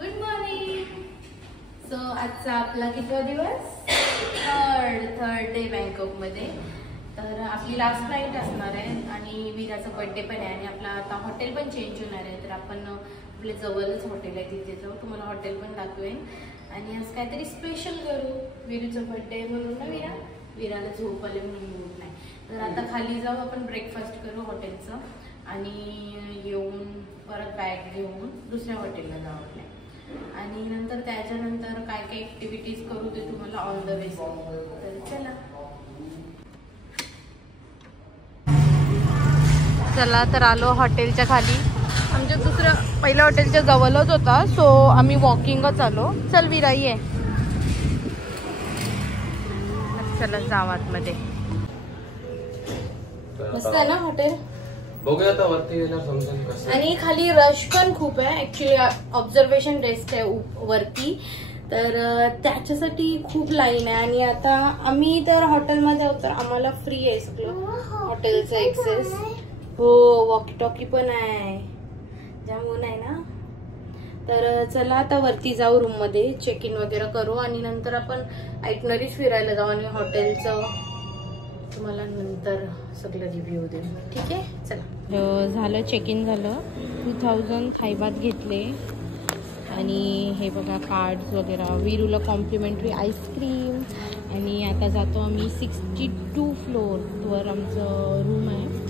Good morning. So आजचा आपला कितवा दिवस? थर्ड डे बँकॉकमध्ये. तर आपली लास्ट नाईट असणार आहे आणि वीराचा बर्थडे पण आहे आणि आपला आता हॉटेल पण चेंज होणार आहे. तर आपण आपल्या जवळच हॉटेल आहे तिथे जाऊ, तुम्हाला हॉटेल पण दाखवेन. आणि आज काहीतरी स्पेशल करू, वीरूचा बर्थडे म्हणून ना. वीराला झोप आले म्हणून मूड नाही. तर आता खाली जाऊ, आपण ब्रेकफास्ट करू हॉटेलचं आणि येऊन परत बॅग घेऊन दुसऱ्या हॉटेलला जाऊ आपल्या. आणि नंतर त्याच्यानंतर काय काय ॲक्टिव्हिटीज करू ते तुम्हाला ऑन द वे सांगू. तर चला तर आलो हॉटेलच्या खाली. आमच्या दुसऱ्या पहिल्या हॉटेलच्या जवळच होता, सो आम्ही वॉकिंगच आलो. चल विरा ये. चला जाऊ आतमध्ये. मस्त आहे ना हॉटेल. बघूया आता वरती गेल्यावर समजेल कसं. आणि खाली रश पण खूप आहे. ऍक्च्युली ऑब्झर्वेशन डेस्क आहे वरती, तर त्याच्यासाठी खूप लाईन आहे. आणि आता आम्ही तर हॉटेलमध्ये आहोत तर आम्हाला फ्री आहे सगळं हॉटेलचं एक्सेस. हो, वॉकी टॉकी पण आहे, जामून आहे ना. तर चला आता वरती जाऊ, रूम मध्ये चेक इन वगैरे करू आणि नंतर आपण आयटनरीज फिरायला जाऊ आणि हॉटेलचं तुम्हाला नंतर सगळं रिव्ह्यू देऊ. ठीक आहे, चला. झालं, चेक इन झालं. 2000 थाईबात घेतले आणि हे बघा कार्ड्स वगैरे. वीरूला कॉम्प्लिमेंटरी आईस्क्रीम. आणि आता जातो आम्ही 62 फ्लोअरवर आमचं रूम आहे.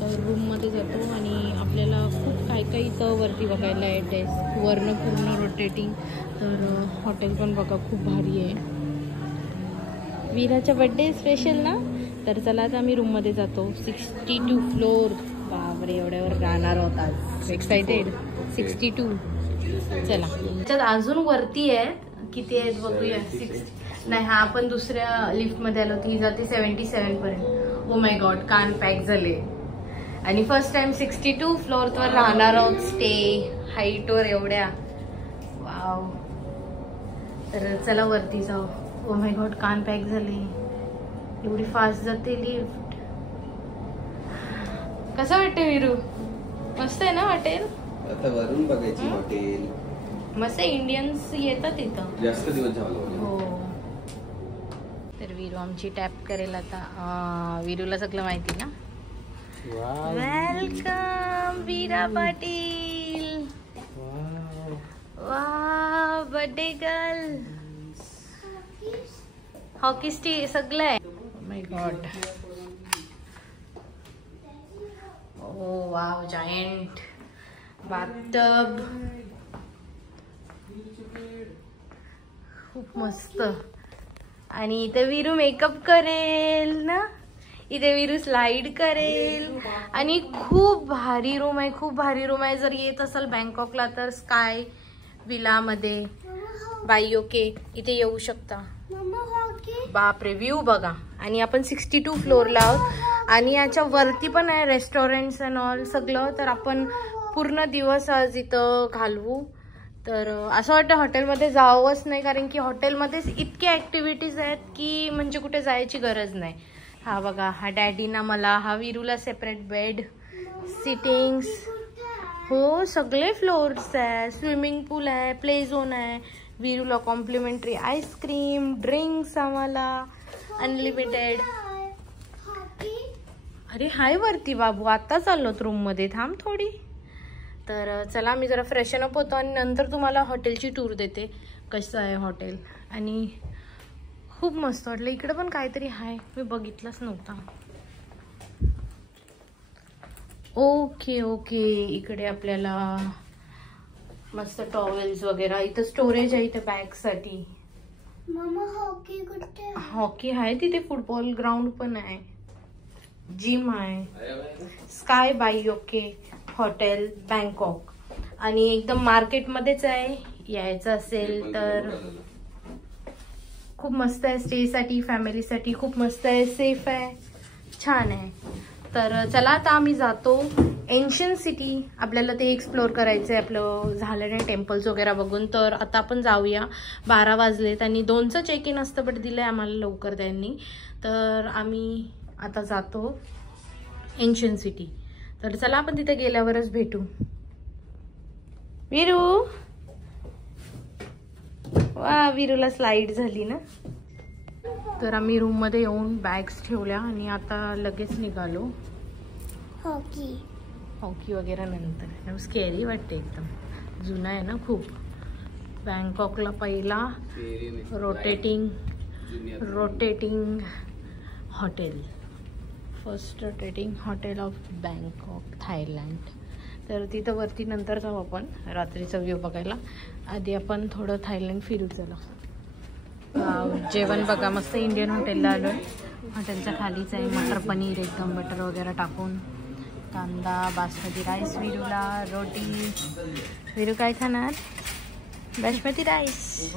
तर रूममध्ये जातो आणि आपल्याला खूप काय काही इथं वरती बघायला आहे. डेस्क वरनं पूर्ण रोटेटिंग. तर हॉटेल पण बघा खूप भारी आहे. वीराचा बड्डे स्पेशल ना. तर चला आता आम्ही रूममध्ये जातो. 62 फ्लोअर. बापरे, एवढ्यावर राहणार होता. एक्साइटेड. 62. चला, त्याच्यात अजून वरती आहेत. किती आहेत बघूया. 6 नाही, हा आपण दुसऱ्या लिफ्टमध्ये आलो. ती जाते 77 पर्यंत. ओ माय गॉड, कान पॅक झाले. आणि फर्स्ट टाइम 62 फ्लोअरवर राहणार आहोत. स्टे हाईटवर एवढ्या. वाव. तर चला वरती जाऊ. ओ माय गॉड, कान पॅक झाले. एवढी फास्ट जाते लिफ्ट. कसं वाटतं वीरू? मस्त आहे ना हॉटेल. आता वरून बघायची हॉटेल. मस्त. इंडियन्स येतात इथं. जास्त दिवस झाले. हो. तर वीरू आमची टॅप करेल आता. वीरूला सगळं माहिती ना. Welcome Veera Patil. Wow, birthday girl. Hockey stick सगळं आहे. My god. Oh wow, giant bathtub. खूप मस्त. आणि इथे वीरू मेकअप करेल ना. इथे वीरू स्लाइड करेल. आणि खूप भारी रूम आहे, खूप भारी रूम आहे. जर येत असेल बँकॉकला तर स्काय विलामध्ये बायोके इथे येऊ शकता. बापरे, व्ह्यू बघा. आणि आपण 62 फ्लोअरला आहोत आणि याच्या वरती पण आहे रेस्टॉरंट्स अँड ऑल सगळं. तर आपण पूर्ण दिवस आज इथं घालवू. तर असं वाटतं हॉटेलमध्ये जावंच नाही, कारण की हॉटेलमध्येच इतके ॲक्टिव्हिटीज आहेत की म्हणजे कुठे जायची गरज नाही. हा बघा, हा डॅडीना मला, हा वीरूला सेपरेट बेड, सिटिंग्स. हो, सगळे फ्लोअर्स आहे. स्विमिंग पूल आहे, प्ले झोन आहे. वीरूला कॉम्प्लिमेंटरी आईस्क्रीम, ड्रिंक्स आम्हाला अनलिमिटेड. अरे हाय वरती बाबू, आता चाललोत रूममध्ये. थांब थोडी. तर चला, मी जरा फ्रेशन अप होतो आणि नंतर तुम्हाला हॉटेलची टूर देते कसं आहे हॉटेल. आणि खूप मस्त वाटलं. इकडे पण काहीतरी आहे, मी बघितलंच नव्हता. ओके ओके, इकडे आपल्याला मस्त टॉवेल्स वगैरे. इथं स्टोरेज आहे, इथे बॅगसाठी. हॉकी आहे तिथे. फुटबॉल ग्राउंड पण आहे, जिम आहे. Sky Baiyoke hotel Bangkok. आणि एकदम मार्केटमध्येच आहे. यायचं असेल तर खूप मस्त आहे. स्टेसाठी, फॅमिलीसाठी खूप मस्त आहे. सेफ आहे, छान आहे. तर चला आता आम्ही जातो एन्शियंट सिटी. आपल्याला ते एक्सप्लोर करायचं आहे. आपलं झालं नाही टेम्पल्स वगैरे बघून. तर आता आपण जाऊया. 12 वाजलेत आणि 2चं चेक इन असतं, बट दिलं आहे आम्हाला लवकर त्यांनी. तर आम्ही आता जातो एन्शियंट सिटी. तर चला आपण तिथे गेल्यावरच भेटू. वीरू, वीरूला स्लाइड झाली ना. तर आम्ही रूम मध्ये येऊन बॅग्स ठेवल्या आणि आता लगेच निघालो. हॉकी वगैरे नंतर. स्केरी वाटते एकदम, जुना आहे ना खूप. बँकॉकला पहिला rotating hotel, first rotating hotel of Bangkok Thailand. तर तिथं वरती नंतर जाऊ आपण रात्रीचा व्ह्यू बघायला. आधी आपण थोडं थायलंड फिरू. चला. जेवण बघा, मस्त इंडियन हॉटेलला आलो आहे. हॉटेलच्या खालीच आहे. मटर पनीर एकदम बटर वगैरे टाकून, कांदा, बासमती राईस विरूला, रोटी. विरू काय खाणार? बासमती राईस.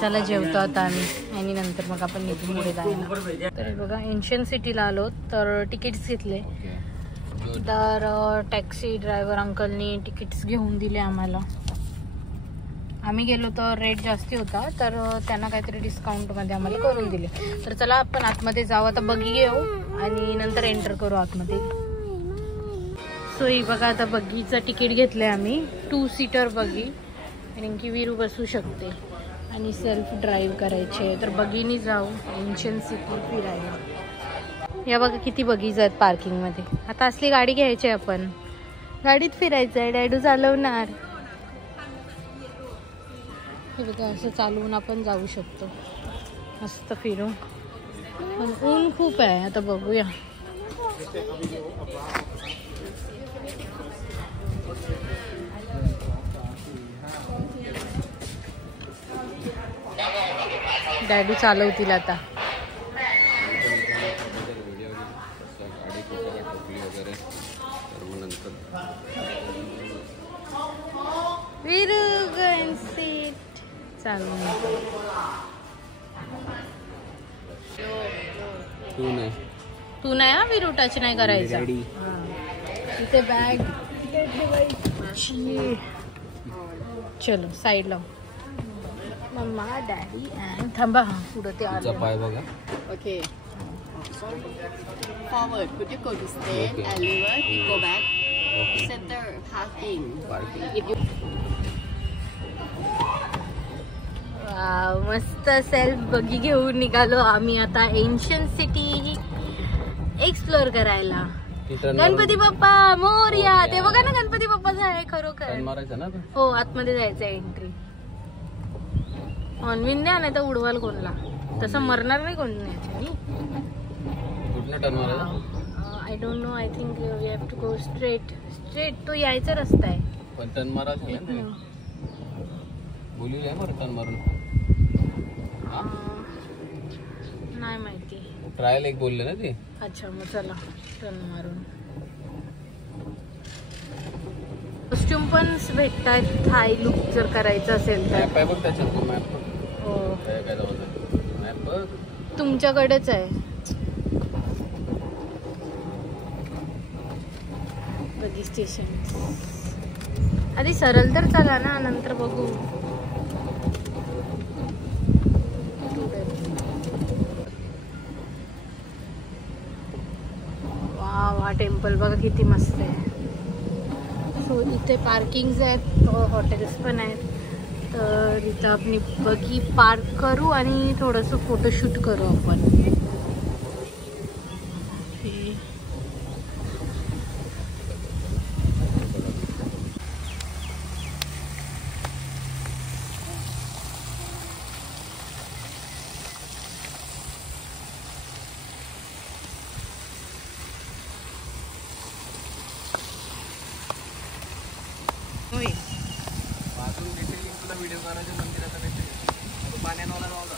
चला जेवतो आता आम्ही आणि नंतर मग आपण निघून पुढे जायला. तर बघा एन्शियंट सिटीला आलो. तर तिकीट्स घेतले. तर टॅक्सी ड्रायव्हर अंकलनी तिकीट्स घेऊन दिले आम्हाला. आम्ही गेलो तर रेट जास्ती होता, तर त्यांना काहीतरी डिस्काउंटमध्ये आम्हाला करून दिले. तर चला आपण आतमध्ये जाऊ. आता बगी घेऊ आणि नंतर एंटर करू आतमध्ये. सो ही बघा आता बगीचं तिकीट घेतलंय आम्ही. 2 सीटर बगी, कारण की विरू बसू शकते आणि सेल्फ ड्राईव्ह करायचे. तर बगीनी जाऊ एन्शियंट सिटी फिरायला. या बघा किती बगीज आहेत पार्किंगमध्ये. आता असली गाडी घ्यायची आहे, आपण गाडीत फिरायचं आहे. डॅडू चालवणार. हे बघा असं चालवून आपण जाऊ शकतो. मस्त फिरू. पण ऊन खूप आहे. आता बघूया. डॅडू चालवतील आता. तू नाही हा विरू, टच नाही करायचा. इथे बॅग ठेवायची. चलो साईड लाव. मम्मा, डॅडी अँड थांबा. पुढं ते आलं. पाय बघा. Okay. Forward. Could you go to stand and lever? Go back. Center. Parking. If you. Wow, मस्त सेल्फ बगी घेऊन निघालो आम्ही आता एन्शियंट सिटी एक्सप्लोर करायला. गणपती बाप्पा मोरया. ते बघा ना गणपती बाप्पाचं आहे खरोखर. हो, आतमध्ये जायचं एंट्री. ऑनविन द्या नाही तर उडवाल कोणला. तसं मरणार नाही कोण. I don't know. I think we have to go straight. तो यायचा रस्ता आहे. पण टर्न मारा टर्न मारून नाही माहिती. ट्रायल एक बोलले ना ते. अच्छा, मग चला टर्न मारून. कॉस्ट्युम पण भेटतात थाय लुक जर करायचं असेल तर. मॅप आहे बघ त्याच्यात. मॅप हो, काय मॅप बघ तुमच्याकडेच आहे. बगी स्टेशन. आधी सरळ तर चला ना, नंतर बघू. वाव, हा टेम्पल बघा किती मस्त आहे. सो इथे पार्किंग्स आहेत, हॉटेल्स पण आहेत. तर इथं आपण बगी पार्क करू आणि थोडंसं फोटोशूट करू आपण. व्हिडिओ करायचा मंदिराचा पाण्याला राहता.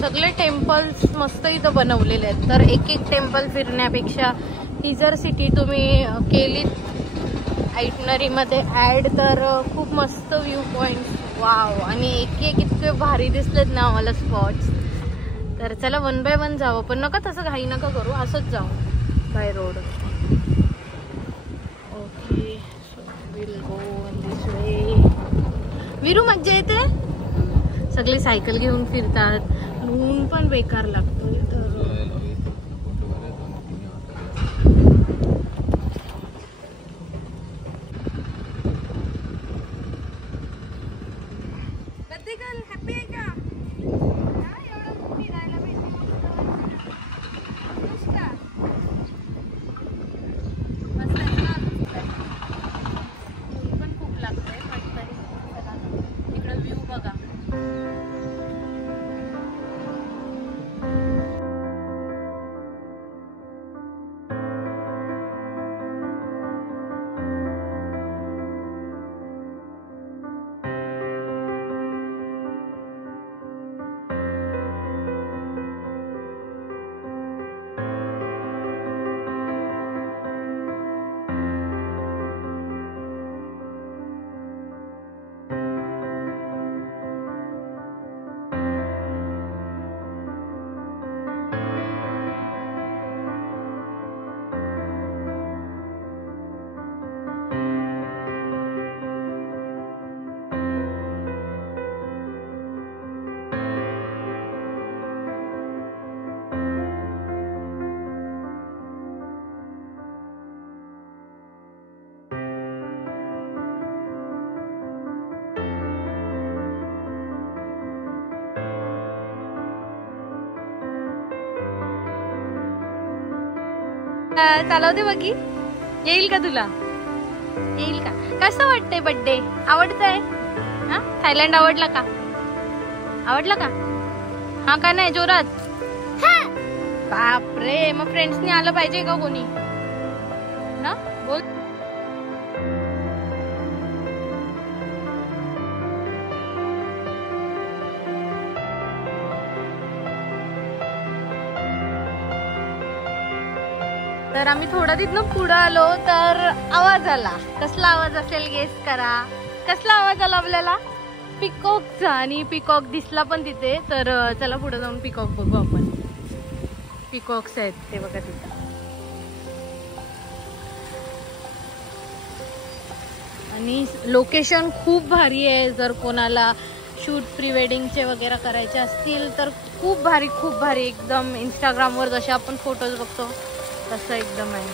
सगळे टेम्पल्स मस्त इथं बनवलेले आहेत. तर एक एक टेम्पल फिरण्यापेक्षा ही जर सिटी तुम्ही केलीत आयटनरीमध्ये ॲड तर खूप मस्त व्ह्यू पॉईंट्स. वाव, आणि एक एक इतके भारी दिसलेत ना आम्हाला स्पॉट्स. तर चला 1 बाय 1 जावं. पण नका तसं घाई नका करू, असंच जाऊ by road. Okay, so will go in this way. Viru मज्जा येते. सगळे सायकल घेऊन फिरतात. ऊन पण बेकार लागतोय. तर म्युझिकल हॅपी आहे का? एवढं फिरायला भेटलं का? मस्त आहे ना? ऊन पण खूप लागतंय पण तरी इकडं व्ह्यू बघा. चालवते बघी. येईल का तुला? येईल का? कसं वाटतंय बर्थडे? आवडतंय? हा थायलंड आवडला का? आवडला का? हा का नाही जोरात? बापरे मग फ्रेंड्सनी आलं पाहिजे का कोणी ना? बोल. तर आम्ही थोडा तिथनं पुढं आलो तर आवाज आला. कसला आवाज असेल गेस करा. कसला आवाज आला आपल्याला? पिकॉकचा. आणि पिकॉक दिसला पण तिथे. तर चला पुढे जाऊन पिकॉक बघू आपण. पिकॉक्स आहेत ते बघा तिथं. आणि लोकेशन खूप भारी आहे. जर कोणाला शूट प्री वेडिंगचे वगैरे करायचे असतील तर खूप भारी एकदम. इंस्टाग्रामवर जसे आपण फोटोज बघतो तसं एकदम आहे.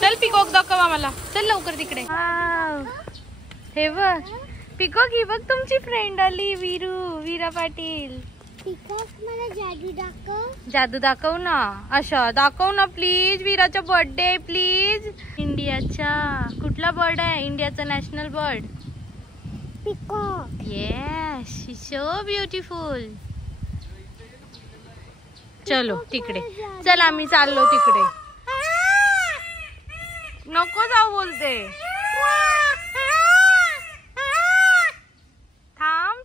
चल पिकॉक दाखव आम्हाला. चल लवकर तिकडे. हे बघ पिकॉक. ही बघ तुमची फ्रेंड आली वीरा पाटील. पिकॉक मला जादू दाखव. जादू दाखव ना. अशा दाखव ना प्लीज. वीराचा birthday please. इंडियाचा कुठला बर्ड आहे? इंडियाचा national bird peacock. Yes, she's so beautiful. चलो तिकडे. चल आम्ही चाललो तिकडे. नको जाऊ बोलते.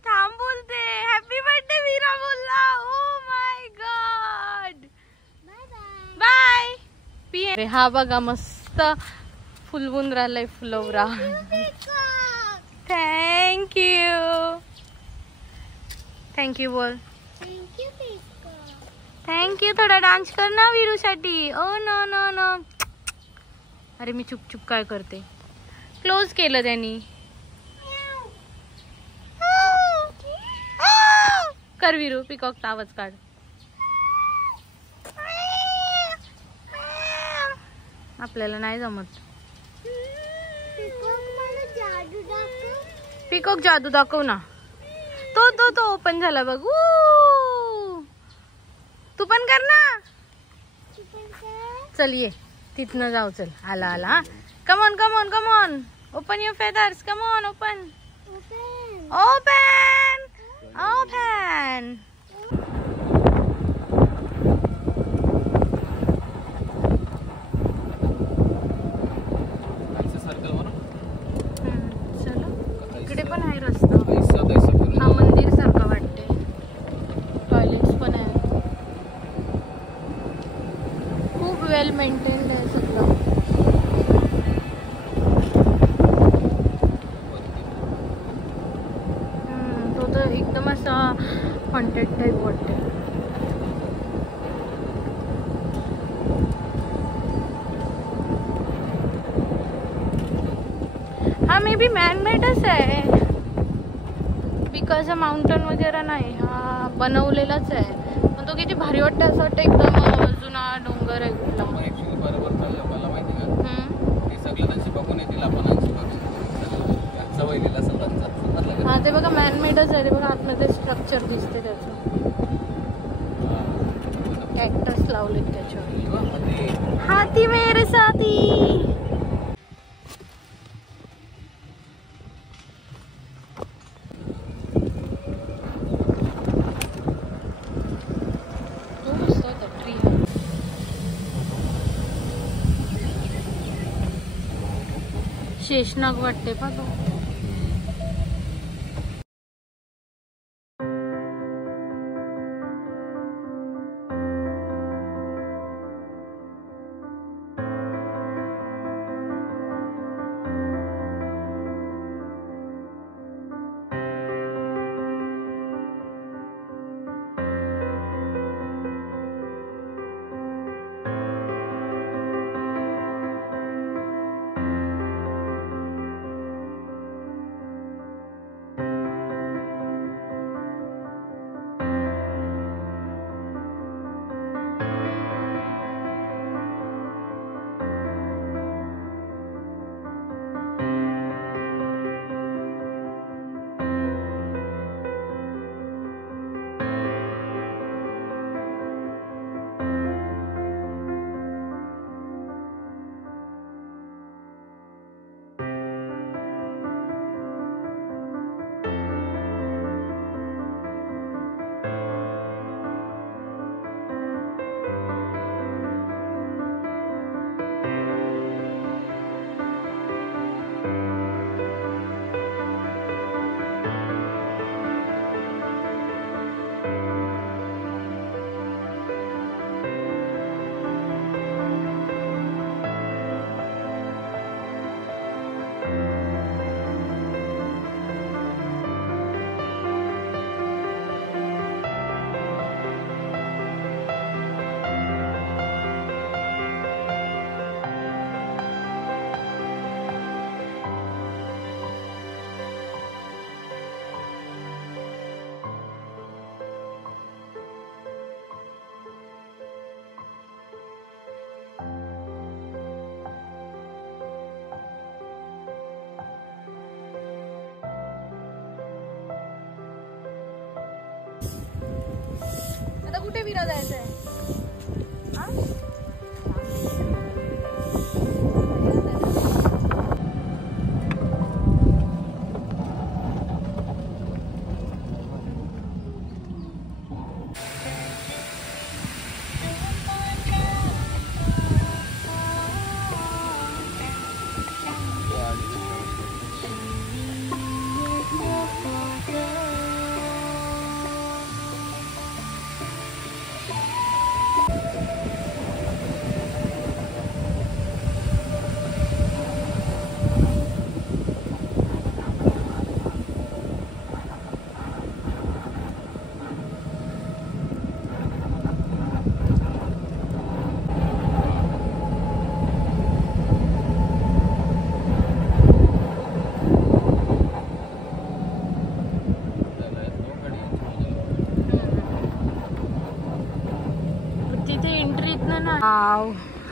थांब बोलते. हॅपी बर्थडे वीरा बोलला. Oh my God. बाय. हा बघा मस्त फुलवून राहिलाय फुलवरा. थँक यू बोल. Thank you. थोडा डान्स कर ना वीरूसाठी. Oh no. अरे मी चुप काय करते. क्लोज केलं त्यांनी. कर वीरू. पिकॉकचा आवाज काढ. आपल्याला नाही जमत. पिकॉक जादू दाखव ना. तो ओपन झाला बघ. तू पण कर ना. चल ये तिथनं जाऊ. चल आला. Come on. Open your feathers. Come on open. इकडे पण आहे रस्ता. हा मंदिर सारखं वाटते. टॉयलेट्स पण आहे. खूप वेल मेंटेन्ड आहे सगळं. तो तर एकदम असा हॉन्टेड टाईप वाटते. हा मे बी मॅनमेडच आहे. बिकॉज माउंटन वगैरे नाही. हा बनवलेलाच आहे. पण तो किती भारी वाटतं. असं वाटतं एकदम जुना डोंगर आहे कुठला. बरोबर चाललं मला माहिती का. त्यांची बघून येतील, आपण आमची बघून सवय दिला सर्वांचा. हा ते बघा मॅनमेडच आहे. ते बघा आतमध्ये स्ट्रक्चर दिसते त्याचं. कॅक्टस लावलेत त्याच्यावर. हाती मेरे साथी. शेषनाग वाटते पा तो. आता कुठे विरा जायचंय?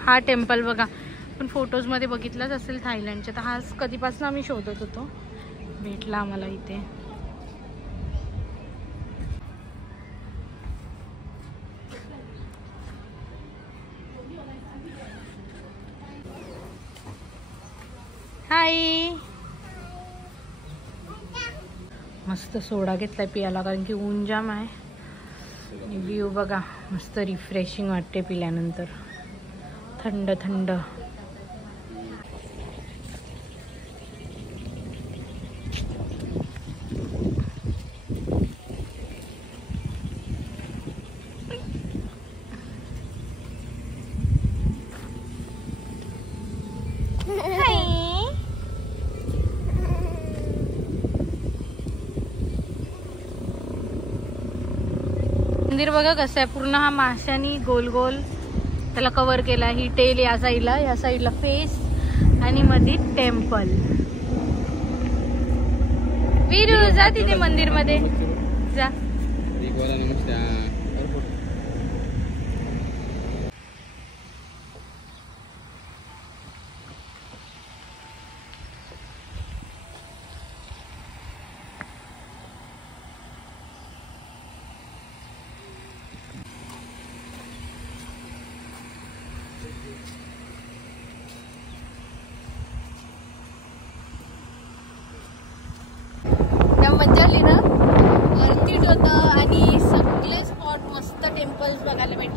हा टेम्पल बघा, पण फोटोज मध्ये बघितलाच असेल थायलंडच्या. तर हा कधीपासून आम्ही शोधत होतो, भेटला आम्हाला इथे. हाय, मस्त सोडा घेतलाय पियाला कारण की ऊन जाम आहे. व्ह्यू बघा मस्त रिफ्रेशिंग वाटते पिल्यानंतर, थंड थंड. मंदिर बघा कसं आहे, पूर्ण हा माशानी गोल गोल त्याला कव्हर केला. ही टेल या साईडला फेस आणि मध्ये टेम्पल. वीरू जा तिथे मंदिर मध्ये जा.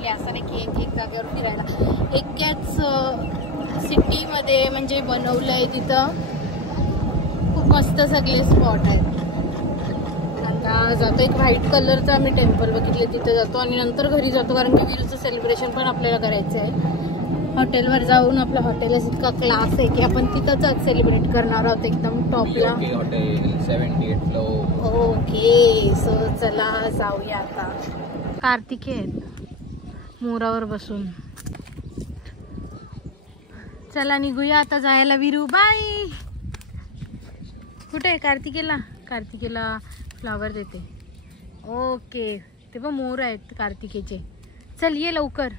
भेटली असं नाही की एक एक जागेवर फिरायला. एकाच सिटीमध्ये म्हणजे बनवलं आहे तिथं. खूप मस्त सगळे स्पॉट आहेत. आता जातो एक व्हाईट कलरचा आम्ही टेम्पल बघितले तिथे जातो आणि नंतर घरी जातो कारण की विरूचं सेलिब्रेशन पण आपल्याला करायचं आहे. हॉटेलवर जाऊन आपला हॉटेल इतका क्लास आहे की आपण तिथंच सेलिब्रेट करणार आहोत एकदम टॉपला. Hotel 78 floor. ओके सो चला जाऊया आता. कार्तिकेय मोरावर बसून चला निघूया आता जायला. विरू बाय. कुठे आहे कार्तिकेला? कार्तिकेला फ्लावर देते. ओके ते पण मोर आहेत कार्तिकेचे. चल ये लवकर.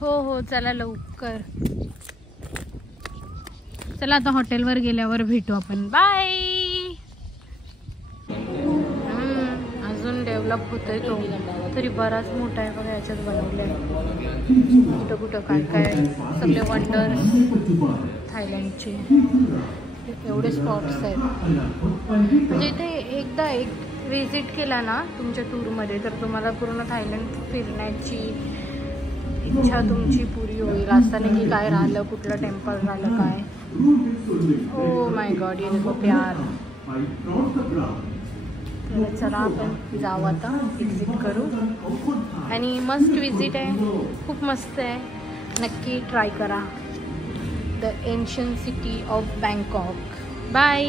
हो हो चला लवकर. चला आता हॉटेलवर गेल्यावर भेटू आपण. बाय. अजून डेव्हलप होतोय तो तरी बराच मोठा आहे बघा. याच्यात बनवलंय कुठं कुठं काय काय सगळे वंडर्स थायलंडचे एवढे स्पॉट्स आहेत. म्हणजे इथे एकदा एक विजिट केला ना तुमच्या टूरमध्ये तर तुम्हाला पूर्ण थायलंड फिरण्याची इच्छा तुमची पुरी होईल. असं नाही की काय राहिलं कुठलं टेम्पल राहिलं काय. ओ माय गॉड ये देखो प्यार. तर चला आपण जाऊ आता विजिट करू. आणि मस्ट विजिट आहे. खूप मस्त आहे. नक्की ट्राय करा. The ancient city of Bangkok. Bye.